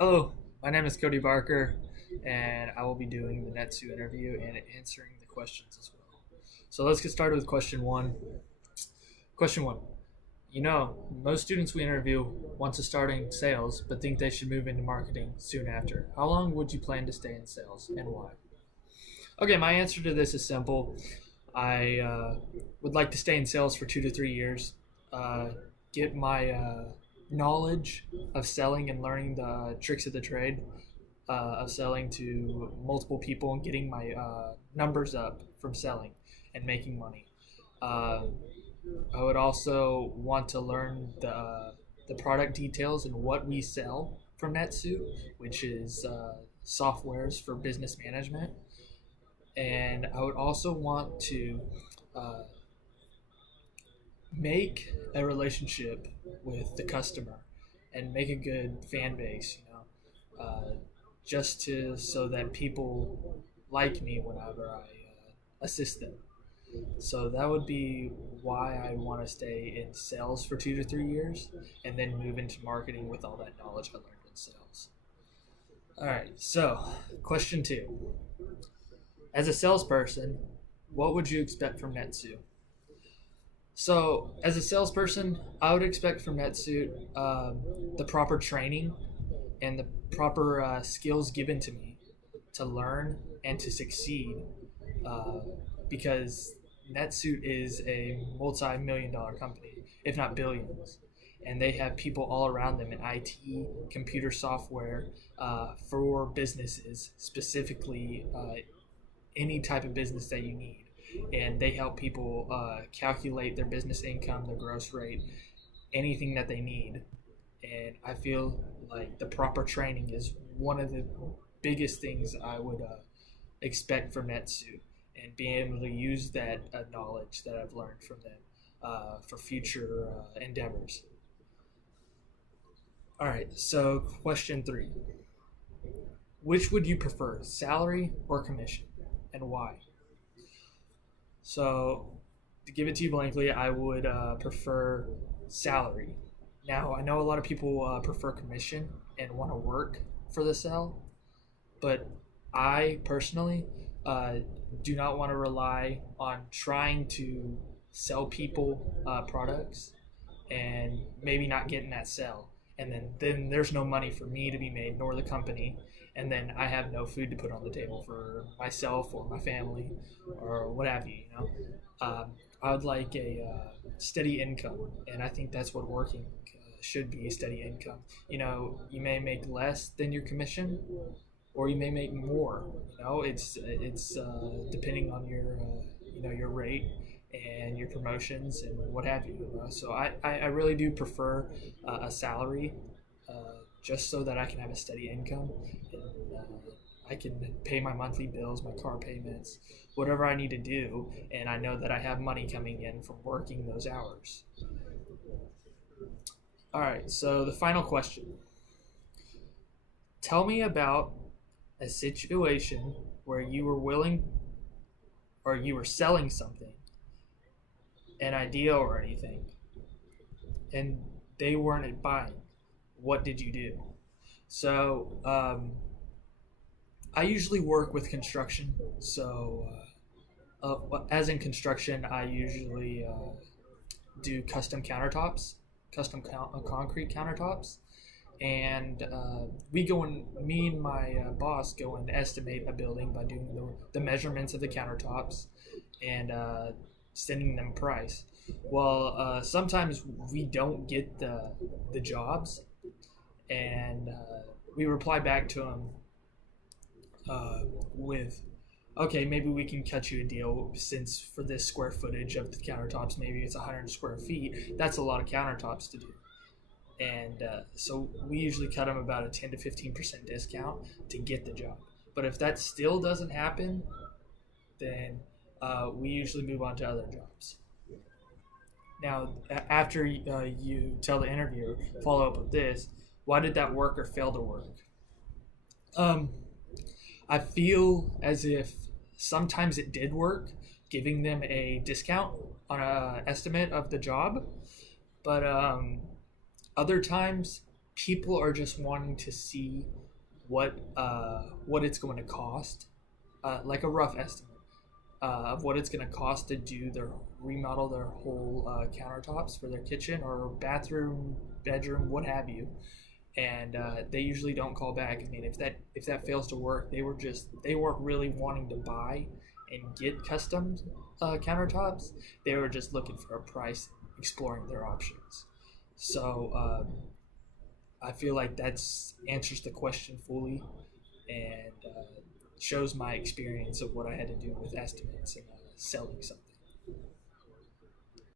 Hello, my name is Cody Barker, and I will be doing the Netsu interview and answering the questions as well. So let's get started with question one. Question one. Most students we interview want to start in sales but think they should move into marketing soon after. How long would you plan to stay in sales and why? Okay, my answer to this is simple. I would like to stay in sales for 2 to 3 years, uh, get my knowledge of selling and learning the tricks of the trade, of selling to multiple people and getting my numbers up from selling and making money. Uh, I would also want to learn the product details and what we sell from NetSuite, which is softwares for business management. And I would also want to uh, make a relationship with the customer and make a good fan base, just to so that people like me whenever I assist them. So that would be why I want to stay in sales for 2 to 3 years and then move into marketing with all that knowledge I learned in sales. All right, so question two. As a salesperson, what would you expect from Netsu? So, as a salesperson, I would expect from NetSuite the proper training and the proper skills given to me to learn and to succeed, uh, because NetSuite is a multi-million-dollar company, if not billions, and they have people all around them in IT, computer software, for businesses, specifically any type of business that you need. And they help people calculate their business income, their gross rate, anything that they need. And I feel like the proper training is one of the biggest things I would expect from NetSuite, and being able to use that knowledge that I've learned from them for future endeavors. All right, so question three. Which would you prefer, salary or commission, and why? So, to give it to you blankly, I would prefer salary. Now, I know a lot of people prefer commission and want to work for the sale, but I personally uh, do not want to rely on trying to sell people products and maybe not getting that sale. And then there's no money for me to be made, nor the company. And then I have no food to put on the table for myself or my family or what have you, I would like a steady income. And I think that's what working should be, a steady income. You may make less than your commission, or you may make more. It's depending on your rate and your promotions and what have you. So I really do prefer a salary, just so that I can have a steady income, and I can pay my monthly bills, my car payments, whatever I need to do, and I know that I have money coming in from working those hours. All right, so the final question. Tell me about a situation where you were willing, or you were selling something, an idea or anything, and they weren't buying. What did you do? So, I usually work with construction. So, as in construction, I usually do custom countertops, concrete countertops, and me and my boss go and estimate a building by doing the measurements of the countertops and sending them a price. Well, sometimes we don't get the jobs, and we reply back to them with, okay, maybe we can cut you a deal, since for this square footage of the countertops, maybe it's 100 square feet. That's a lot of countertops to do. And so we usually cut them about a 10 to 15% discount to get the job. But if that still doesn't happen, then we usually move on to other jobs. Now, after you tell the interviewer, follow up with this: why did that work or fail to work? Um, I feel as if sometimes it did work, giving them a discount on a estimate of the job, but other times people are just wanting to see what it's going to cost, like a rough estimate of what it's going to cost to do their remodel their whole countertops for their kitchen or bathroom, bedroom, what have you. And they usually don't call back. I mean, if that fails to work, they weren't really wanting to buy and get custom countertops. They were just looking for a price, exploring their options. So I feel like that's answers the question fully, and shows my experience of what I had to do with estimates and selling something.